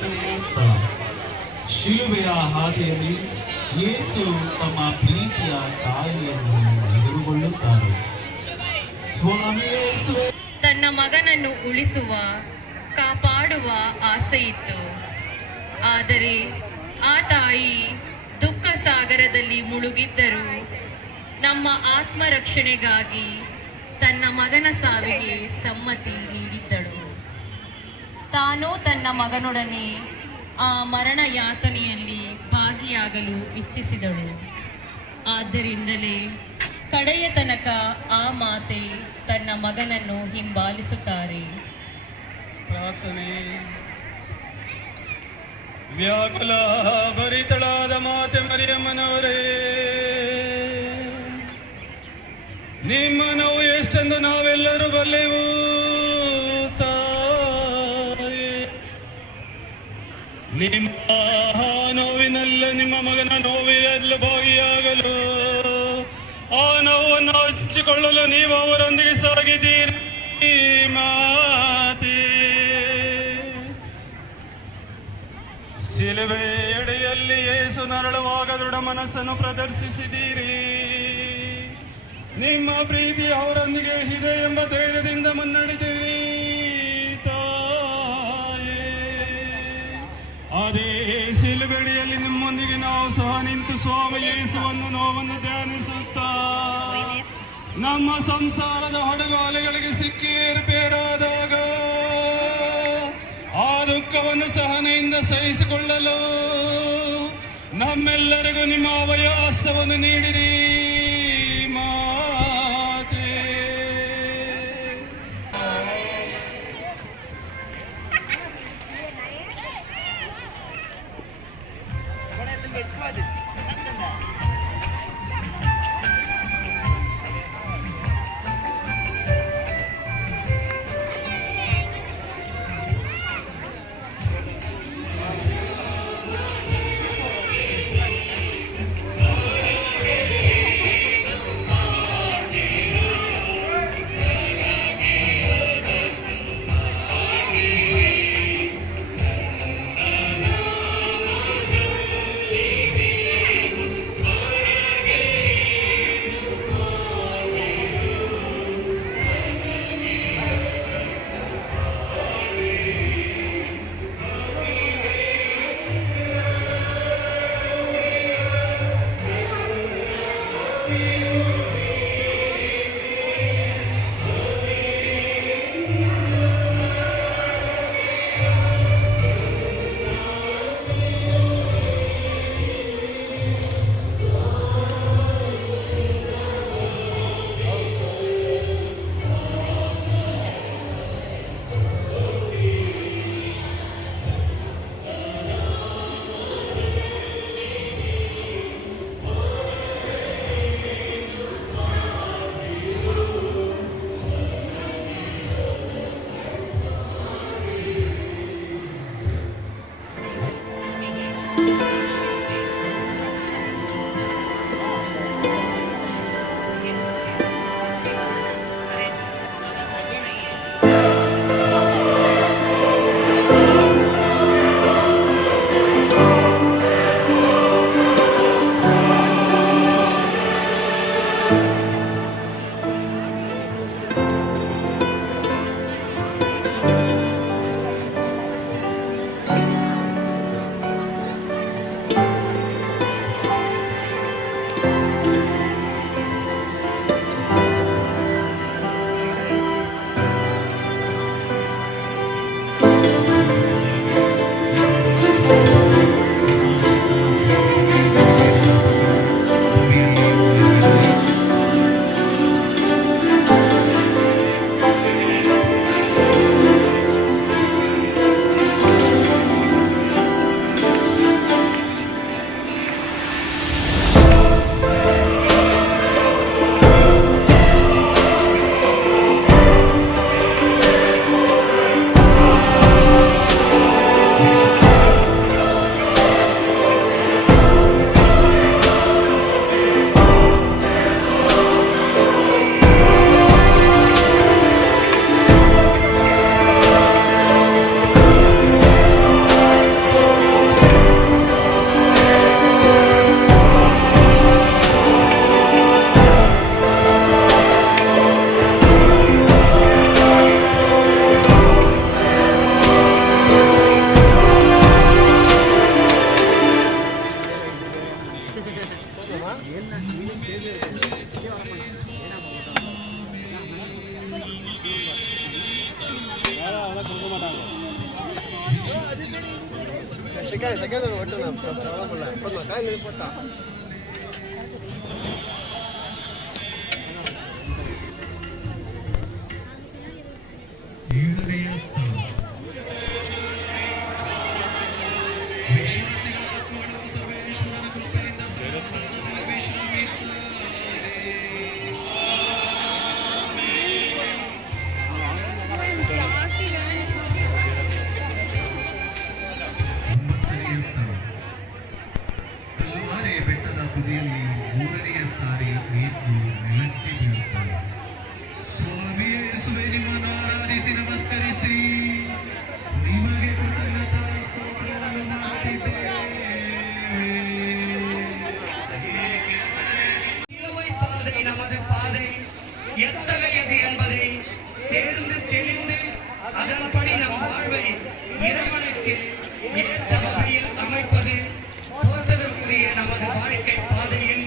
ಪ್ರಾರ್ಥನೆಯ ಸ್ಥಳ. ಶಿಲುಬೆಯ ಹಾದಿಯಲ್ಲಿ ಯೇಸು ತಮ್ಮ ಪ್ರೀತಿಯ ತಾಯಿಯನ್ನು ಎದುರುಗೊಳ್ಳುತ್ತಾರೆ. ಸ್ವಾಮಿ ಯೇಸುವೆ, ತನ್ನ ಮಗನನ್ನು ಉಳಿಸುವ ಕಾಪಾಡುವ ಆಸೆಯಿತ್ತು. ಆದರೆ ಆ ತಾಯಿ ದುಃಖ ಸಾಗರದಲ್ಲಿ ಮುಳುಗಿದ್ದರೂ ನಮ್ಮ ಆತ್ಮರಕ್ಷಣೆಗಾಗಿ ತನ್ನ ಮಗನ ಸಾವಿಗೆ ಸಮ್ಮತಿ ನೀಡಿದ್ದಳು. ತಾನು ತನ್ನ ಮಗನೊಡನೆ ಆ ಮರಣ ಯಾತನೆಯಲ್ಲಿ ಭಾಗಿಯಾಗಲು ಇಚ್ಛಿಸಿದಳು. ಆದ್ದರಿಂದಲೇ ಕಡೆಯ ತನಕ ಆ ಮಾತೆ ತನ್ನ ಮಗನನ್ನು ಹಿಂಬಾಲಿಸುತ್ತಾರೆ. ಪ್ರಾರ್ಥನೆ. ವ್ಯಾಕುಲ ಭರಿತಳಾದ ಮಾತೆ ಮರಿಯಮ್ಮನವರೇ, ನಿಮ್ಮ ನೋವು ಎಷ್ಟೆಂದು ನಾವೆಲ್ಲರೂ ಬಲ್ಲೆವು. ನಿಮ್ಮ ನೋವಿನಲ್ಲ ನಿಮ್ಮ ಮಗನ ನೋವಿನಲ್ಲೂ ಭಾಗಿಯಾಗಲು, ಆ ನೋವನ್ನು ಹಂಚಿಕೊಳ್ಳಲು ನೀವು ಅವರೊಂದಿಗೆ ಸಾಗಿದ್ದೀರಿ. ಮಾತೆ, ಶಿಲುಬೆ ಎಡೆಯಲ್ಲಿ ಯೇಸು ನರಳುವಾಗ ದೃಢ ಮನಸ್ಸನ್ನು ಪ್ರದರ್ಶಿಸಿದ್ದೀರಿ. ನಿಮ್ಮ ಪ್ರೀತಿ ಅವರೊಂದಿಗೆ ಇದೆ ಎಂಬ ಧೈರ್ಯದಿಂದ ಮುನ್ನಡೆದಿರಿ. ಅದೇ ಶಿಲುಬೆಡಿಯಲ್ಲಿ ನಿಮ್ಮೊಂದಿಗೆ ನಾವು ಸಹ ನಿಂತು ಸ್ವಾಮಿ ಯೇಸುವನ್ನು ನೋವನ್ನು ಧ್ಯಾನಿಸುತ್ತಾ ನಮ್ಮ ಸಂಸಾರದ ಹಡಗಾಲೆಗಳಿಗೆ ಸಿಕ್ಕಿ ಏರುಪೇರಾದಾಗ ಆ ದುಃಖವನ್ನು ಸಹನೆಯಿಂದ ಸಹಿಸಿಕೊಳ್ಳಲು ನಮ್ಮೆಲ್ಲರಿಗೂ ನಿಮ್ಮ ಅಭಯಾಸ್ತವನ್ನು ನೀಡಿರಿ. ಏಳನೆಯ ಸ್ಥಳ ವಿಶ್ವಾಸಿಗಳ ಆತ್ಮಗಳು ಸರ್ವೇಶ್ವರನ ಕೃಪೆಯಿಂದ ಸಮಾಧಾನದಲ್ಲಿ ವಿಶ್ರಮಿಸಲಿ. ಒಂಬತ್ತನೆಯ ಸ್ಥಳ ಕಲ್ವಾರಿ ಬೆಟ್ಟದ ತುದಿಯಲ್ಲಿ ಮೂರನೆಯ ಸಾರಿ ಯೇಸು ನೆಲಕ್ಕೆ ಬೀಳುತ್ತಾರೆ. ಸ್ವಾಮಿ ಯೇಸುವೆ, ನಿಮ್ಮನ್ನು ಆರಾಧಿಸಿ ನಮಸ್ಕರಿಸಿ ನಿಮಗೆ ಕೃತಜ್ಞತಾ ಸ್ತೋತ್ರವನ್ನು ಮಾಡುತ್ತಿದ್ದೇವೆ. சிலுவை பாதை நமது பாதை எத்தகையது என்பதை தெரிந்து தெளிந்து அதன்படி நம் வாழ்வை இறைவனுக்கு ஏற்ற வகையில் அமைப்பது போற்றதற்குரிய நமது வாழ்க்கை பாதையில்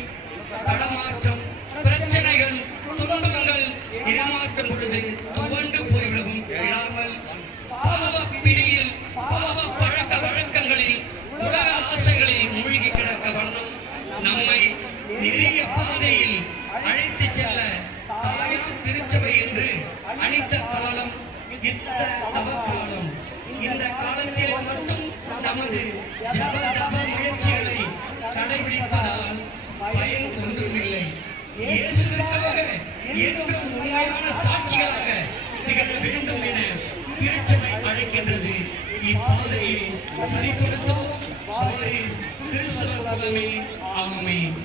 தடமாற்றம், பிரச்சனைகள், துன்பங்கள் ஏமாற்றும் பொழுது துவண்டு போய்விடவும் விடாமல் பாவ பிடியில், பாவ பழக்க வழக்கங்களில், உலக ஆசைகளில் மூழ்கி கிடக்க வண்ணம் நம்மை நெறிய பாதையில் அழைத்துச் செல்ல தாயாம் திருச்சபை என்று அளித்த காலம் இந்த தவக்காலம். இந்த காலத்தில் மட்டும் நமது ஜப தப முயற்சிகளை கடைபிடிப்பதால் பயன் ஒன்றுமில்லை. இயேசுவுக்காக என்றும் உண்மையான சாட்சிகளாக திகழ வேண்டும் என திருச்சபை அழைக்கின்றது. இப்பாதையை சரிப்படுத்தும் கிறிஸ்தவ குலமே. ஆமென்.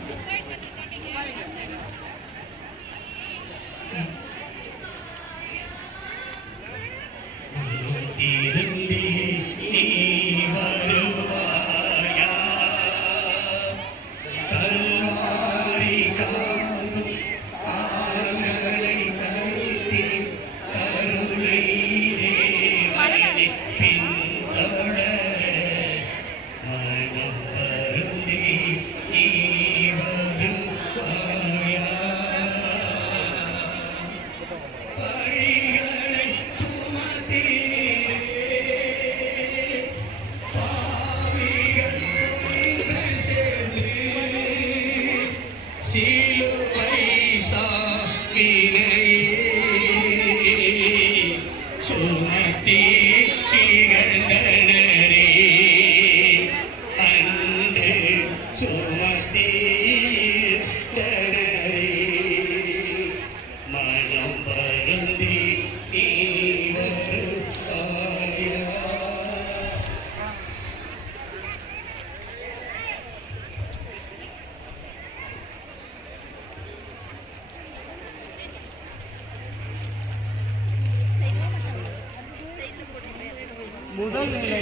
முதல் நிலை,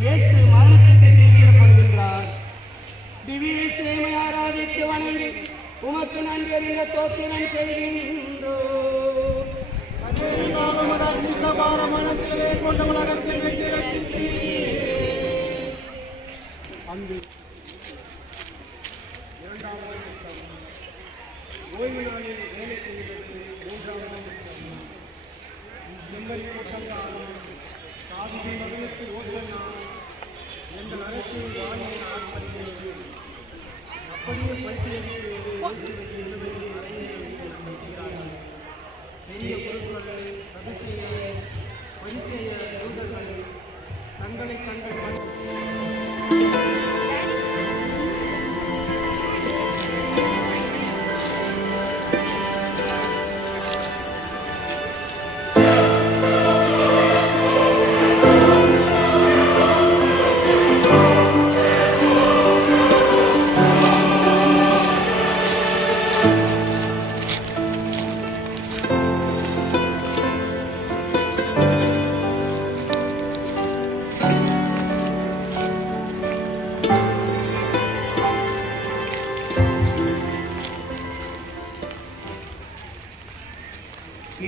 இயேசு மரணத்துக்கு தீர்க்கப்படுகின்றார். திவ்ய சேமை ஆராதித்து வணங்கி உமக்கு நன்றி அறிந்த தோத்திரம் செய்கின்றோம். கொண்ட உலகத்தில் அங்கு ஓய்வு நாளில் வேலை செய்வதற்கு மூன்றாவது செம்மறி கூட்டங்காலம் காவிரி மகனுக்கு ஓசனா எங்கள் அரசின் வாழ்வில் ஆட்படுகிறது. அப்படியே பயிற்சியளித்து பெரிய பொருட்கள் ரகசிய பரிசெய்ய தூதர்கள் தங்களை தங்கள்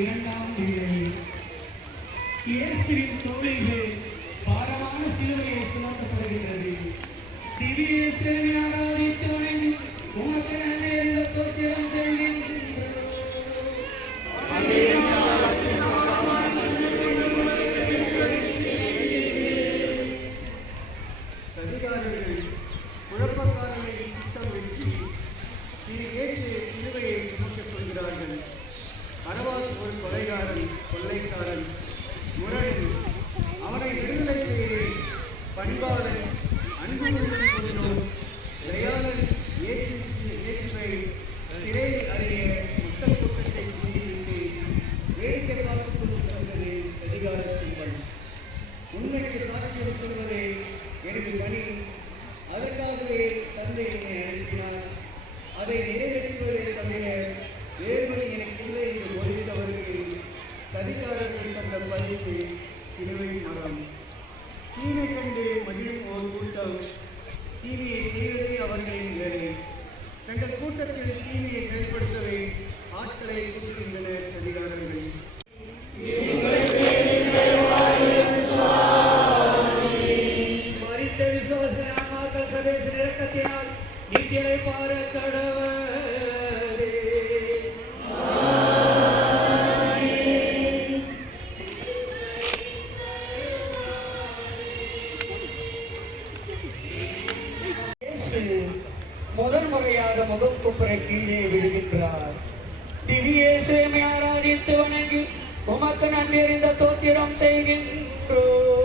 இரண்டாம் நிலை, இயேசுவின் தோளிலே பாரமான சிலுவையை சுமத்தப்படுகிறது. திவ்ய சேவை ஆராதித்து வணங்கி உமக்கு நன்றி அறிந்த தோத்திரம் செய்கின்றோம். பண்பாளன் அன்புடன் கூறினோம் தயாளன் இயேசுவை சிறையில் அறிய மக்கள் கூட்டத்தை கூட்டிவிட்டு வேடிக்கை பார்த்துக் செல்வது அதிகாரத்தின் உண்மைக்கு சாட்சியம் சொல்வதே எனது பணி. அதற்காகவே தந்தை என்னை அனுப்பினார். அதை நிறைவேற்றுவதை தவிர வேறுபடி எனக்கு இல்லை என்று போதித்தவருக்கு சதிகாரர்கள் தந்த பரிசு சிலுவை மரம். தீமை கண்டு மகிழும் ஒரு கூட்டம் தீமையை செய்வதே அவர்களின் வேலை. தங்கள் கூட்டத்தில் தீமையை செயல்படுத்தவே ஆட்களை கூட்டுகின்றனர் சதிகாரர்கள். முதல் முறையாக முகக்குப்புற கீழே விடுகின்றார். திவ்யேசுவை ஆராதித்து வணங்கி உமக்கு நன்றி அறிந்த தோத்திரம் செய்கின்றோம்.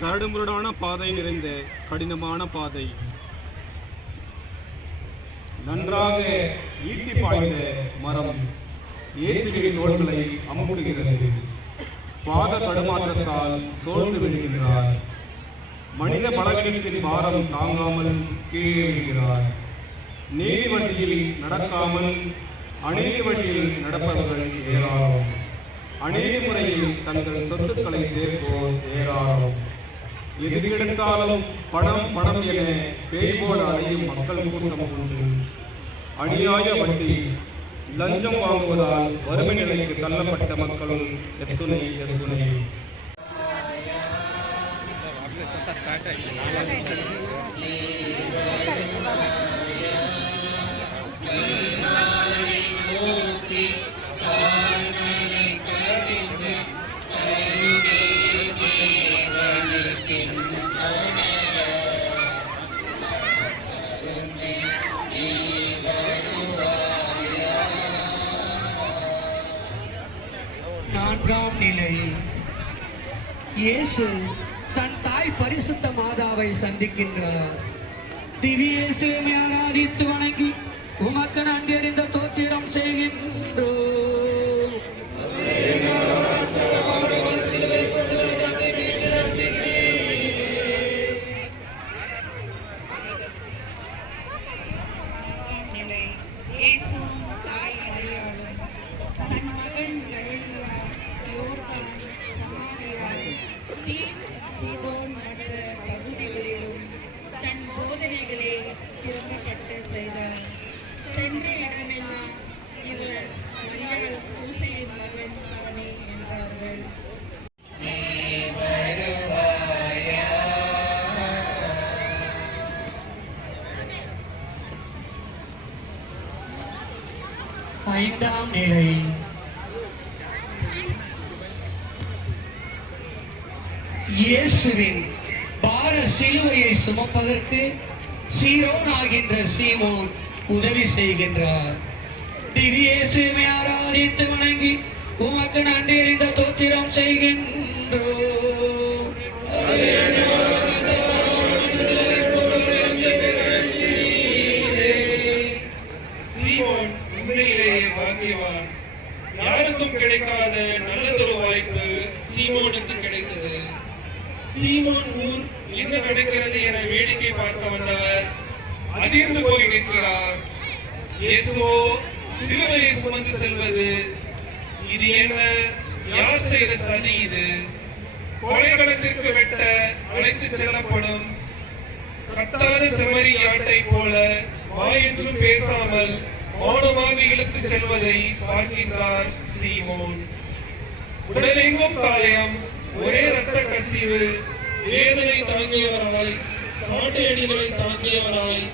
கரடுமுரடான பாதை நிறைந்த கடினமான பாதை, நன்றாக ஈட்டி பாய்ந்த மரம் இயேசுவின் தோள்களை அமுக்குகிறது. பாத தடுமாற்றத்தால் சோர்ந்து விடுகின்றார். மனித பலவீனத்தின் பாரம் தாங்காமல் கீழே விடுகிறார். நீதி வழியில் நடக்காமல் அநீதி வழியில் நடப்பவர்கள் ஏராளம். அநீதி முறையில் தங்கள் சொத்துக்களை சேர்ப்போர் ஏராளம். எது கிடைத்தாலும் பணம் பணம் என பேய் போல அடையும் மக்கள் கூட்டம் உண்டு. அநியாய வட்டி, லஞ்சம் வாங்குவதால் வறுமை நிலைக்கு தள்ளப்பட்ட மக்களும் எத்துணை எத்துணை. நான்காம் நிலை. இயேசு தன் தாய் பரிசுத்த மாதாவை சந்திக்கின்றார். திவ்யேசுவை ஆராதித்து வணங்கி உமக்கு நன்றி அறிந்த தோத்திரம் செய்கின்றோம். நிலை. இயேசுவும் தாய் மரியாளும் தன் மகன் கலிலியா, யோர்தான், சமாரியா, தீர், சீதோன் மற்ற பகுதிகளிலும் தன் போதனைகளை திரும்பப்பட்டு செய்தார். சென்ற இடமெல்லாம் இவர் மரியாள் சூசையின் மகன் தானே என்றார்கள். ஐந்தாம் நிலை. இயேசுவின் பார சிலுவையை சுமப்பதற்கு சீரோன் ஆகின்ற சீமோன் உதவி செய்கின்றார். திவ்யேசுவை ஆராதித்து வணங்கி உமக்கு நன்றி அறிந்த தோத்திரம் செய்கின்றோம். சீமோன் உண்மையிலேயே பாக்கியவான். யாருக்கும் கிடைக்காத நல்லதொரு வாய்ப்பு சீமோனுக்கு கிடைத்தது. சீமோன் ஊர் என்ன நடக்கிறது என வேடிக்கை பார்க்க வந்தவர் அதிர்ந்து போய் நிற்கிறார். இயேசுவோ சிலுவையை சுமந்து செல்வது, இது என்ன? யார் செய்த சதி இது? கொலைகளத்திற்கு வெட்ட அழைத்து செல்லப்படும் கட்டாத செம்மறியாட்டை போல வாயென்றும் பேசாமல் மௌனமாக இழுத்து செல்வதை பார்க்கின்றார் சீமோன். உடலெங்கும் காயம், ஒரே இரத்த கசிவு, வேதனை தாங்கியவராய், சாட்டையடிகளை தாங்கியவராய்,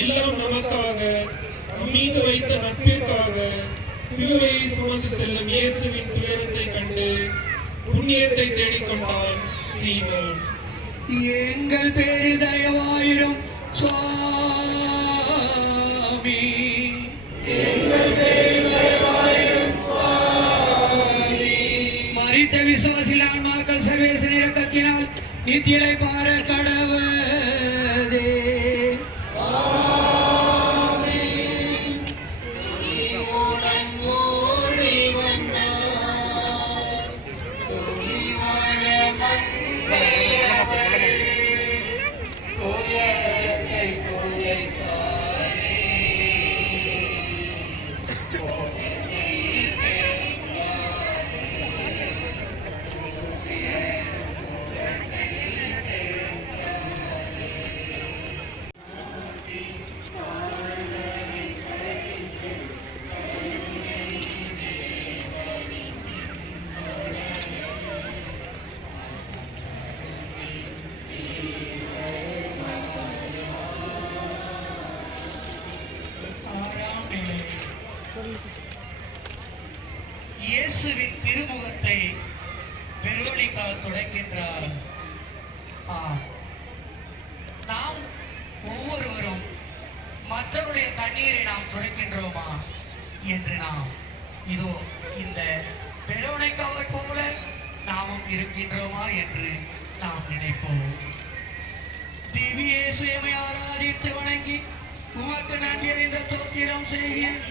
எல்லாம் நமக்காக, நம் மீது வைத்த நட்பிற்காக சிலுவையை சுமந்து செல்லும் இயேசுவின் துயரத்தை கண்டு புண்ணியத்தை தேடிக்கொண்டான் சீமோன். எங்கள் பேரில் தயவாயிரும் சுவாமி. எங்கள் பேரில் தயவாயிரும் விசுவாசிகள் ஆன்மாக்கள் சர்வேசன் இரக்கத்தினால் நித்தியலை பார கடவுதே. இயேசுவின் திருமுகத்தை வெரோனிகால் துடைக்கின்றார். நாம் ஒவ்வொருவரும் மற்றவருடைய கண்ணீரை நாம் துடைக்கின்றோமா என்று நாம் இதோ இந்த வெரோனிகாவை போல நாமும் இருக்கின்றோமா என்று நாம் நினைப்போம். திவ்ய இயேசுவை ஆராதித்து வணங்கி உமக்கு நன்றி அறிந்த ஸ்தோத்திரம் செய்கின்றோம்.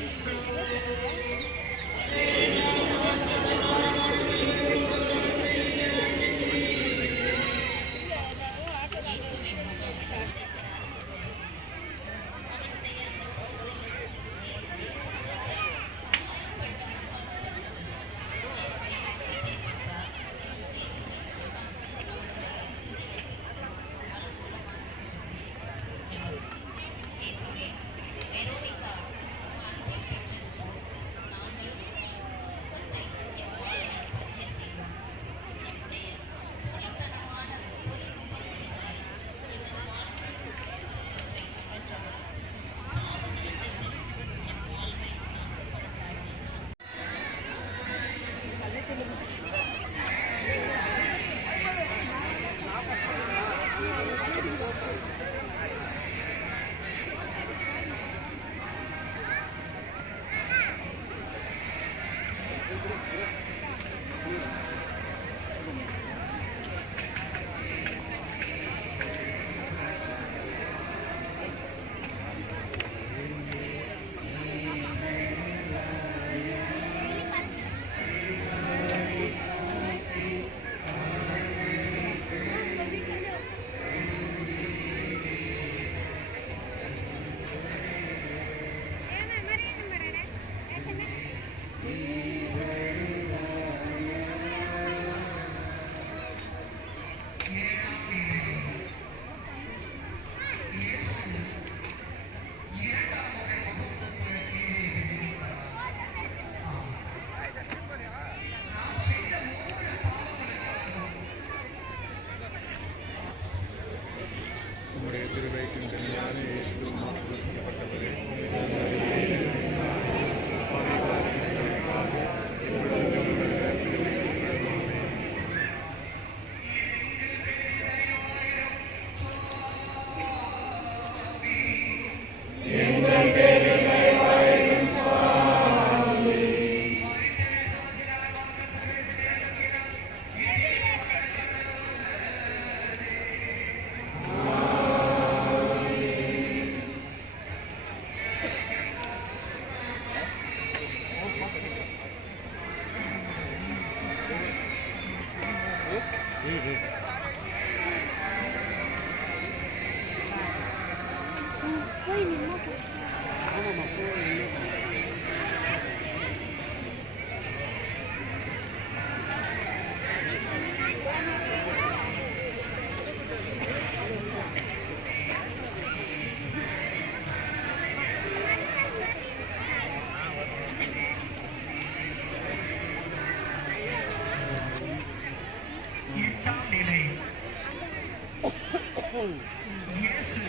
இயேசு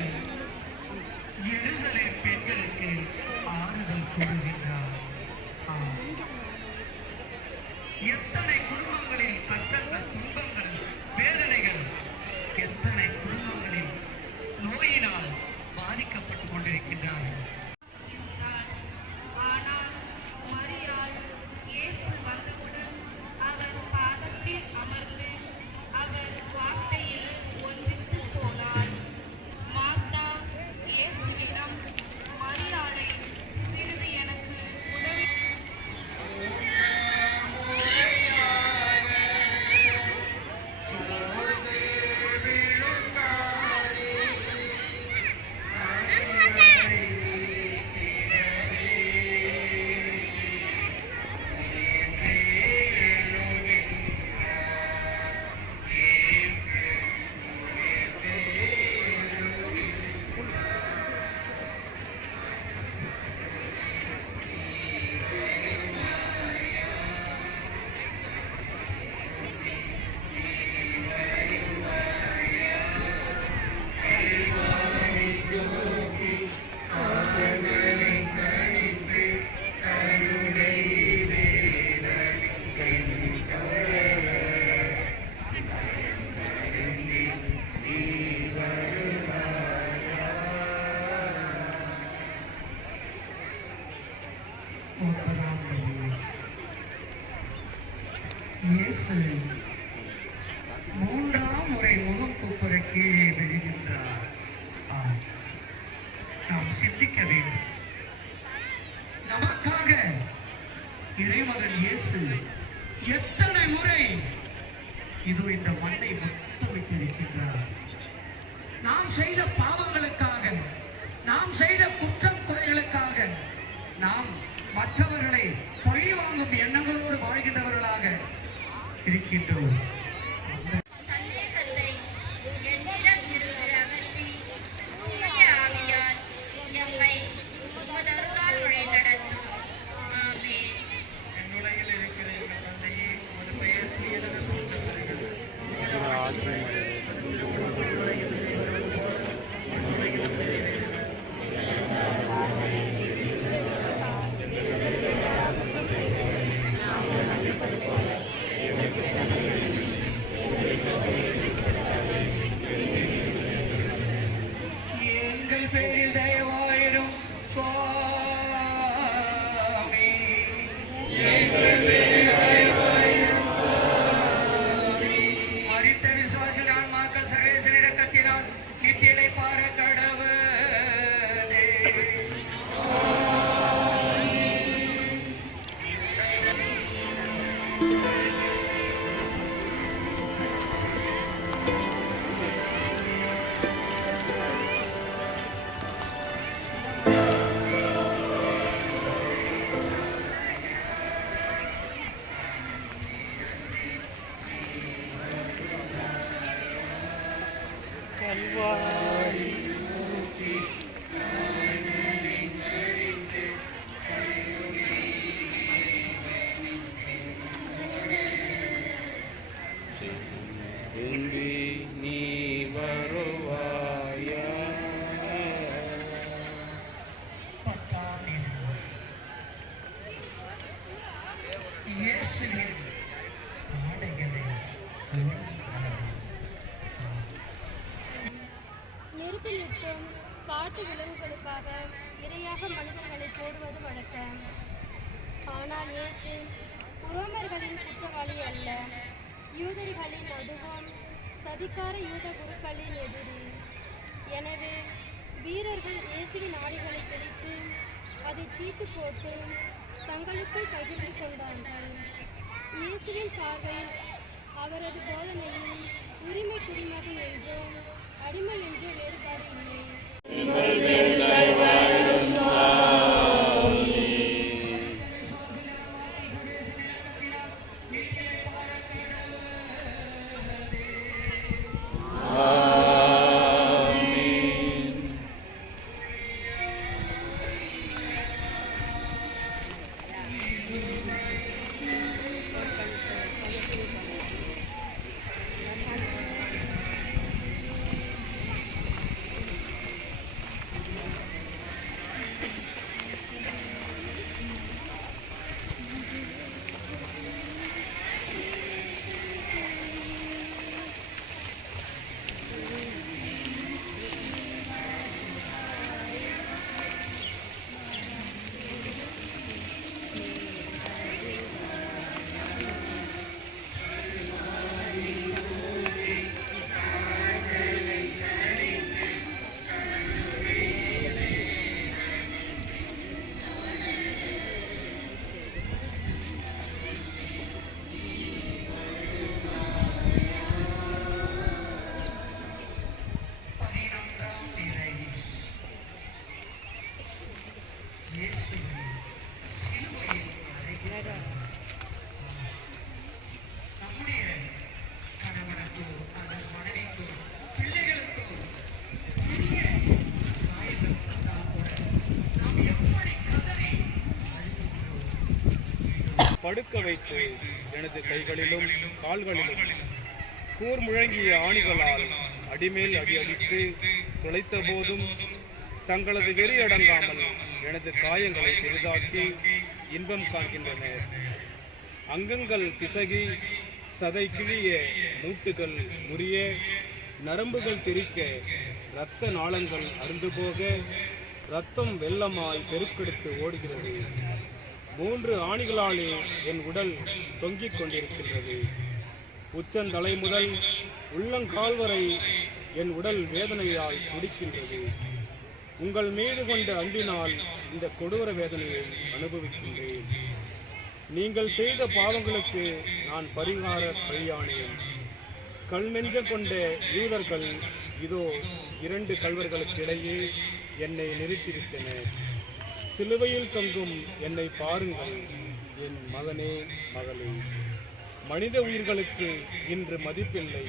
எருசலேம் பெண்களுக்கு ஆறுதல் கூறுகின்றார். எத்தனை குடும்பங்களில் கஷ்டங்கள், துன்பங்கள், வேதனைகள், எத்தனை குடும்பங்களில் நோயினால் பாதிக்கப்பட்டுக் கொண்டிருக்கின்றார்கள். ஆனால் மரியாள் இயேசு வந்தவுடன் அவர் பாதத்தில் இயேசு மூன்றாம் முறை முகக்குப்புற கீழே விழுகின்றார். நாம் சிந்திக்க வேண்டும். நமக்காக இறைமகன் இயேசு எத்தனை முறை இதோ இந்த மண்ணை முத்தமிட்டிருக்கின்றார். நாம் செய்த பாவங்களுக்காக, நாம் செய்த குற்றம் குறைகளுக்காக, நாம் மற்றவர்களை பழி வாங்கும் எண்ணங்களோடு வாழ்கின்றவர்களாக இருக்கின்றோம். சந்தேகத்தை என்னிடம் இருந்து அகற்றி தூய ஆவியால் எம்மை உமது அருளால் வழிநடத்தும். ஆமென். என்னுலகில் இருக்கிற எங்கள் தந்தையே, உமது பெயர் தூயதென போற்றப் பெறுகிறது. உமது ஆட்சி வருக. எங்கள் பேரில் தயவாயிரும் சுவாமி. மரித்த விசுவாசிகள் ஆன்மாக்கள் சர்வேஸ்வரர் இரக்கத்தினால் நித்திய இளைப்பாற கடவுளே. நீ வருவாயா? இயேசுவின் ஆடைகளை நெருப்பிலிட்டும் காட்டு விலங்குகளுக்காக இரையாக மனிதர்களை போடுவது வழக்கம். ஆனால் இயேசு உரோமர்களின் குற்றவாளி அல்ல, யூதர்களின் நடுவோம், சதிகார யூத குருக்களின் எதிரி. எனவே வீரர்கள் இயேசுவின் ஆடைகளை பிடித்து அதை சீட்டு போட்டு தங்களுக்குள் பகிர்ந்து கொண்டார்கள். இயேசுவின் பார்வையில் அவரது போதனையில் உரிமை குடிமகன் என்றும் அடிமை என்றோ வேறுபாடு இல்லை. படுக்க வைத்து எனது கைகளிலும் கால்களிலும் கூர் முழங்கிய ஆணிகளால் அடிமேல் அடி அடித்து துளைத்த போதும் தங்களது வெறி அடங்காமல் எனது காயங்களை பெரிதாக்கி இன்பம் காண்கின்றனர். அங்கங்கள் பிசகி, சதை கிழிய, மூட்டுகள் முறிய, நரம்புகள் திரிக்க, இரத்த நாளங்கள் அருந்து போக, இரத்தம் வெள்ளமாய் பெருக்கெடுத்து ஓடுகிறது. 3 ஆணிகளாலே என் உடல் தொங்கிக் கொண்டிருக்கின்றது. உச்சந்தலை முதல் உள்ளங்கால் வரை என் உடல் வேதனையால் துடிக்கின்றது. உங்கள் மீது கொண்ட அன்பினால் இந்த கொடூர வேதனையை அனுபவிக்கின்றேன். நீங்கள் செய்த பாவங்களுக்கு நான் பரிகார பலியானேன். கல்மெஞ்சம் கொண்ட யூதர்கள் இதோ 2 கல்வர்களுக்கு இடையே என்னை நிறுத்திவிட்டனர். சிலுவையில் தொங்கும் என்னை பாருங்கள், என் மகனே மகளே. மனித உயிர்களுக்கு இன்று மதிப்பில்லை.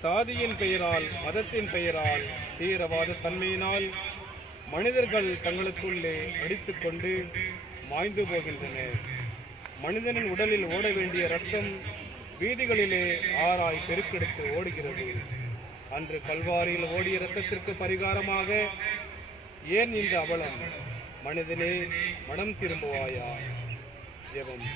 சாதியின் பெயரால், மதத்தின் பெயரால், தீவிரவாத தன்மையினால் மனிதர்கள் தங்களுக்குள்ளே அடித்துக்கொண்டு மாய்ந்து போகின்றனர். மனிதனின் உடலில் ஓட வேண்டிய இரத்தம் வீதிகளிலே ஆறாய் பெருக்கெடுத்து ஓடுகிறது. அன்று கல்வாரியில் ஓடிய இரத்தத்திற்கு பரிகாரமாக ஏன் இந்த அவலம்? மனிதனே, மனம் திரும்புவாயா? ஜெபம்.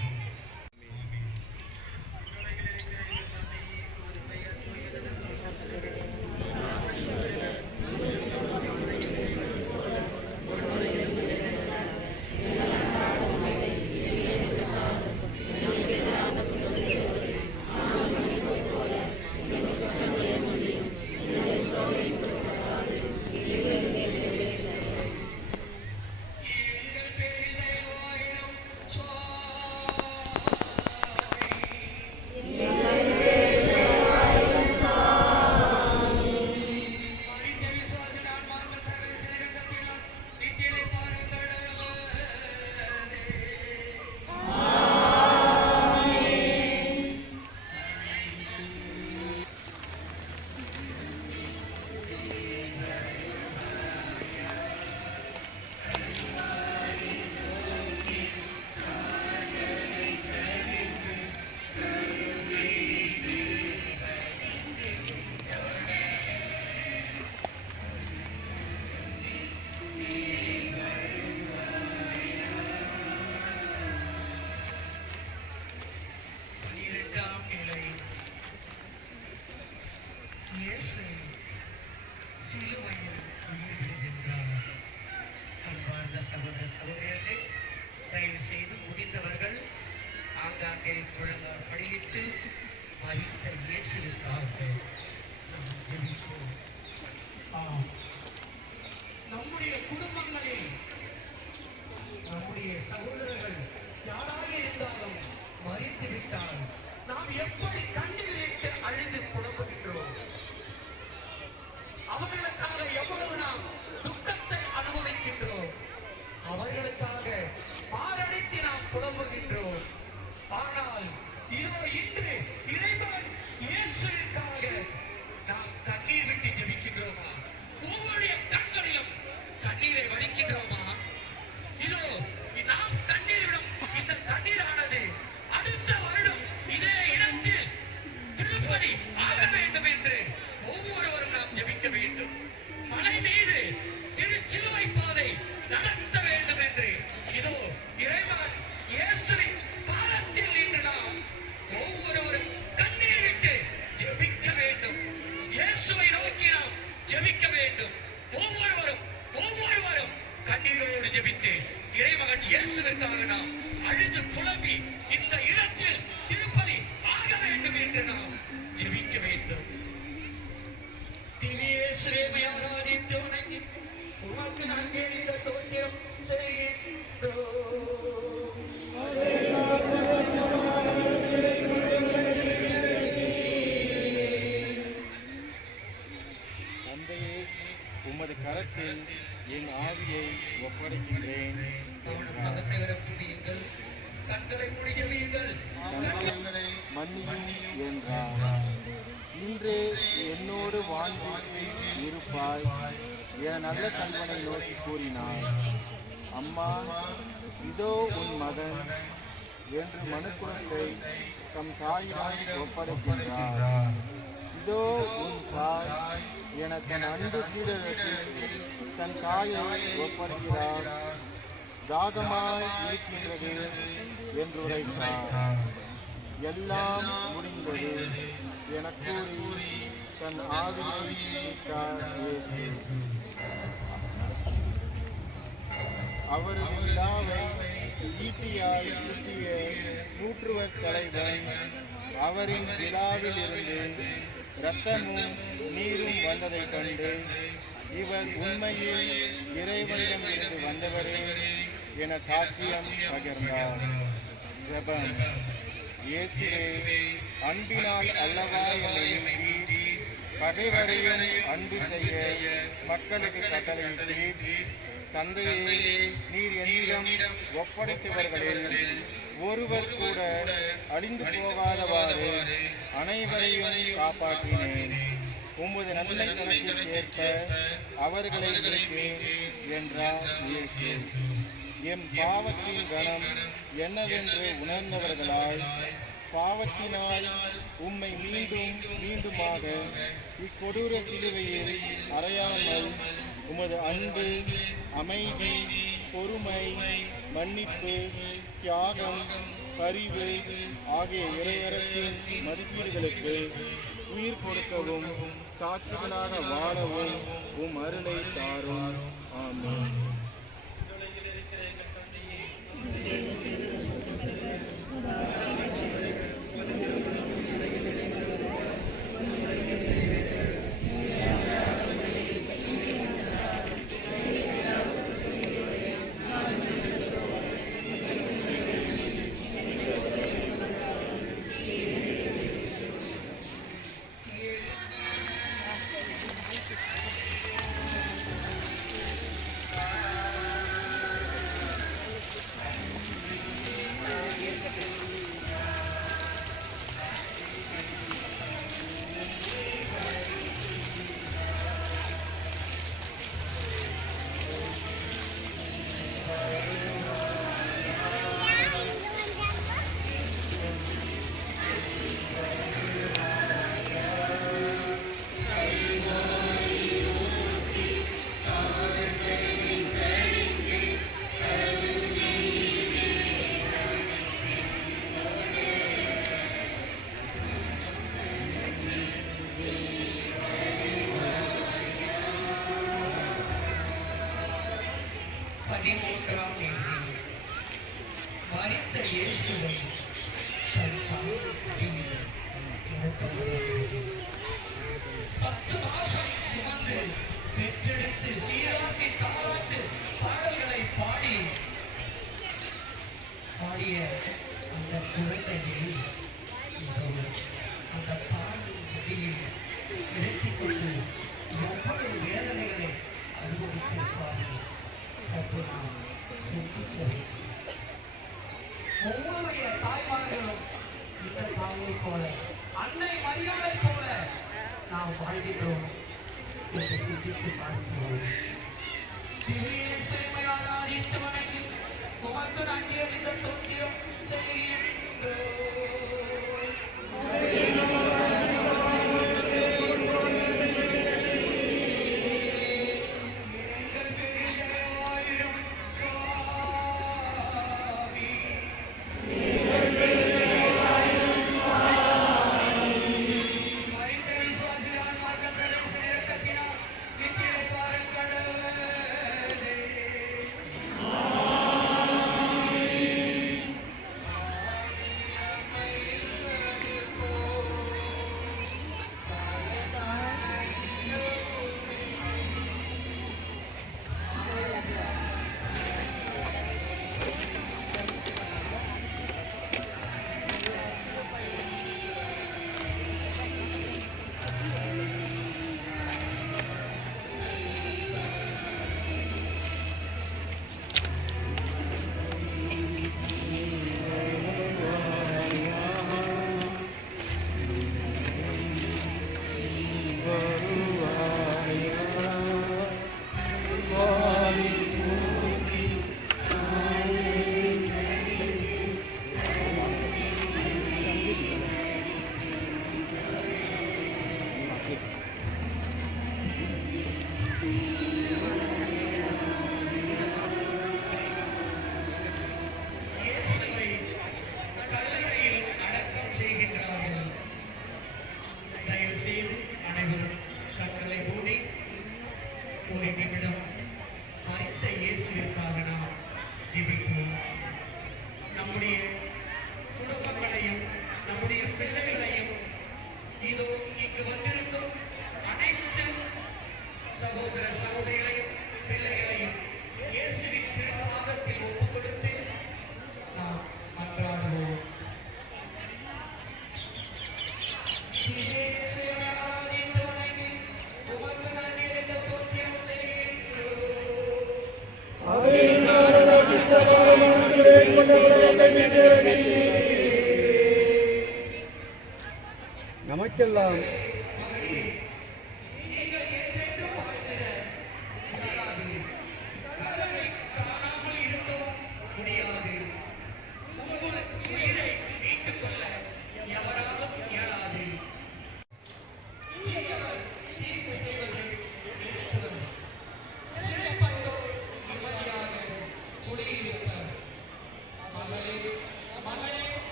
இயேசு சிலுவையில் உயிர் விடுகின்றார். அன்பார்ந்த சகோதர சகோதரிகளே, தயவு செய்து முடிந்தவர்கள் ஆங்காங்கே முழங்கால் படியிட்டு மரித்த இயேசுவுக்காக நாம் ஜெபிப்போம். ஆம், நம்முடைய குடும்பங்களில் நம்முடைய சகோதரர்கள் யாராக இருந்தாலும் மரித்து விட்டால் நாம் எப்படி கண்ணீரிட்டு அழுது புலம்புகின்றோம். அவர்களுக்காக எவ்வளவு நாம் துக்கத்தை அனுபவிக்கின்றோம். அவர்களுக்காக மாரடைத்து நாம் புலம்புகின்றோம். ஆனால் இதோ இன்று இறைவன் இயேசுவிற்காக நாம் கண்ணீர் விட்டு ஜெபிக்கின்றோமா? ஒவ்வொருடைய கண்களிலும் கண்ணீரை வடிக்கின்றோமா? இதோ நாம் கண்ணீரிடும் இந்த கண்ணீரானது அடுத்த வருடம் இதே இடத்தில் திருப்பதி ஆக வேண்டும் என்று ஒவ்வொருவரும் நாம் ஜெபிக்க வேண்டும். மலை மீது திருச்சிலுவை பாதை நடத்த வேண்டும் என்று இதோ இறைவன் இயேசுவின் பாதத்தில் நின்று நாம் ஒவ்வொருவரும் கண்ணீர் விட்டு ஜெபிக்க வேண்டும். இயேசுவை நோக்கி நாம் ஜெபிக்க வேண்டும். ஒவ்வொருவரும் கண்ணீரோடு ஜெபித்து இறைமகன் இயேசுவிற்காக நாம் அழுது புலம்பி இந்த இடத்தில் திருப்பலி ஆக வேண்டும் என்று நாம் ஜெபிக்க வேண்டும். திவ்யேசுவை ஆராதித்து வணங்கி உமக்கு நன்றி இந்த தோத்திரம் செய்கின்றோம். தந்தையே, உமது கரத்தில் என் ஆவியை ஒப்படைக்கின்றேன். கண்களை முடியவீர்கள். மன்னியும் என்றார். இன்றே என்னோடு வாழ்ந்து இருப்பாய் என நல்ல கல்வனை நோக்கி கூறினார். அம்மா, இதோ உன் மகன் என்று மனுக்குலத்தை தம் தாயிடம் ஒப்படைக்கின்றார். இதோ உன் தாய் என தன் அன்பு சீடருக்கு தன் தாயை ஒப்படைக்கிறார். தாகமாய் இருக்கின்றது என்று உரைத்தார். எல்லாம் முடிந்தது என கூறி தன் ஆவியை விட்டார் இயேசு. அவரது விழாவை ஈட்டியால் குத்திய நூற்றுவர் தலைவன் அவரின் விழாவில் இருந்து இரத்தமும் நீரும் வந்ததைக் கண்டு இவர் உண்மையில் இறைவனிடம் இருந்து வந்தவரே என சாட்சியம் பகிர்ந்தார். ஜெபம். இயேசுவே, அன்பினால் அல்லவா என்னை மீட்டி பகைவரையும் அன்பு செய்ய மக்களுக்கு கட்டளையிட்டீர். தந்தையே, நீர் என்னிடம் ஒப்படைத்தவர்களில் ஒருவர் கூட அழிந்து போகாதவாறு அனைவரையும் காப்பாற்றினேன். உமது நன்மை கணக்கிற்கேற்ப அவர்களை விடுத்தேன் என்றார் இயேசு. எம் பாவத்தின் கணம் என்னவென்று உணர்ந்தவர்களாய் பாவத்தினால் உம்மை மீண்டும் மீண்டுமாக இக்கொடூர சிலுவையில் அறையாமல் உமது அன்பு, அமைதி, பொறுமை, மன்னிப்பு, தியாகம், பரிவு ஆகிய இறையரசின் மதிப்பீடுகளுக்கு உயிர் கொடுக்கவும் சாட்சிகளாக வாழவும் உம் அருளை தாரும். ஆமென். மரித்த இயேசுவை தன் தாயின் 10 மாசம் சுமந்து பெற்றெடுத்து சீராக்கி தாளாட்டு பாடல்களை பாடிய அந்த குழந்தையை அந்த பாடல் முடியில் எடுத்துக் கொண்டு எவ்வளவு வேதனைகளை அனுபவித்திருப்பார்கள் சற்று நாம் சிந்திக்க ஒவ்வொருடைய தாய்மார்களும் இந்த தாயை போல அன்னை மரியாதை போல நாம் வாழ்கிறோம் என்று சிந்தித்து பார்க்கிறோம். திவ்யமையான ஆதித்து வணங்கி உமக்கு நன்றி அறிந்த சோத்தியம் செய்கின்றோம். கொண்ட உலகத்தை மீட்டு நமக்கெல்லாம்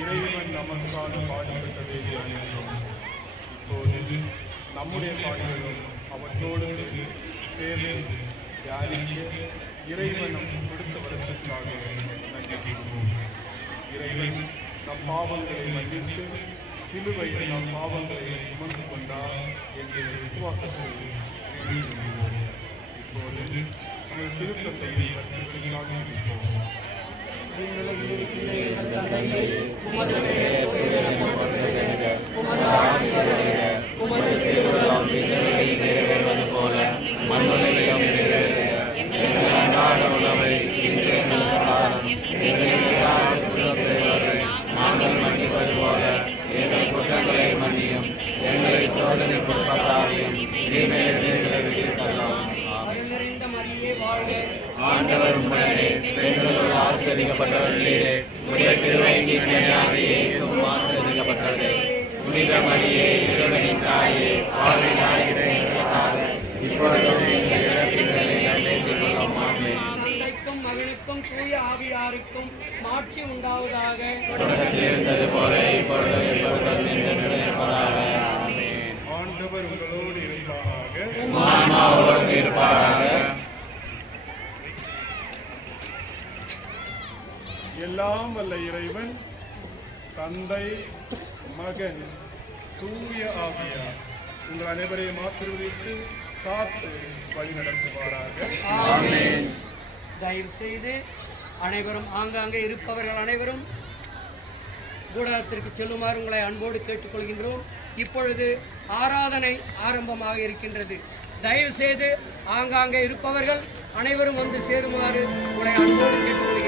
இறைவன் நமக்காக பாடுபட்டதை அறிந்தோம். இப்போது நம்முடைய பாடுகளும் அவற்றோடு சேர்ந்து தியானிக்க இறைவன் நம் கொடுத்த வரத்திற்காக நன்றி கூறுவோம். இறைவன் நம் பாவங்களை மன்னித்து சிலுவையில் நம் பாவங்களை சுமந்து கொண்டார் என்ற விசுவாசத்தை நிறுவுவோம். இப்போது நமது திருத்தத்தை கற்றுக்காக இருப்போம். நாங்கள் மன்னிப்பது போல எங்கள் குற்றங்களை மன்னியும். அருள் நிறைந்த மரியே வாழ்க. ஆண்டவர் உம்முடனே பெண்களோடு ஆசீர்வதிக்கப்பட்டவர்களே உம்முடைய திருவயிற்றின் கனியாகிய இயேசுவும் ஆசீர்வதிக்கப்பட்டவரே. புனித மரியே இறைவனின் தாயே பாவிகளாகிய எங்களுக்காக இப்பொழுதும் எங்கள் இறப்பின் வேளையிலும் வேண்டிக் கொள்ளும். ஆமென். தந்தைக்கும் மகனுக்கும் தூய ஆவியாருக்கும் மாட்சி உண்டாவதாக. தொடக்கத்தில் இருந்தது போல இப்பொழுதும் எப்பொழுதும் என்றென்றும் இருப்பதாக. ஆமென். ஆண்டவர் உங்களோடு இருப்பாராக. உம் ஆன்மாவோடும் இருப்பாராக. எல்லாம் வல்ல இறைவன் தந்தை மகன் தூய ஆவியார் உங்கள் அனைவரையும் ஆசீர்வதித்து காத்து வழி நடத்துவாராக. ஆமென். தயவு செய்து அனைவரும் ஆங்காங்கே இருப்பவர்கள் அனைவரும் கூடாரத்திற்கு செல்லுமாறு உங்களை அன்போடு கேட்டுக்கொள்கின்றோம். இப்பொழுது ஆராதனை ஆரம்பமாக இருக்கின்றது. தயவு செய்து ஆங்காங்கே இருப்பவர்கள் அனைவரும் வந்து சேருமாறு உங்களை அன்போடு கேட்டுக்கொள்கிறேன்.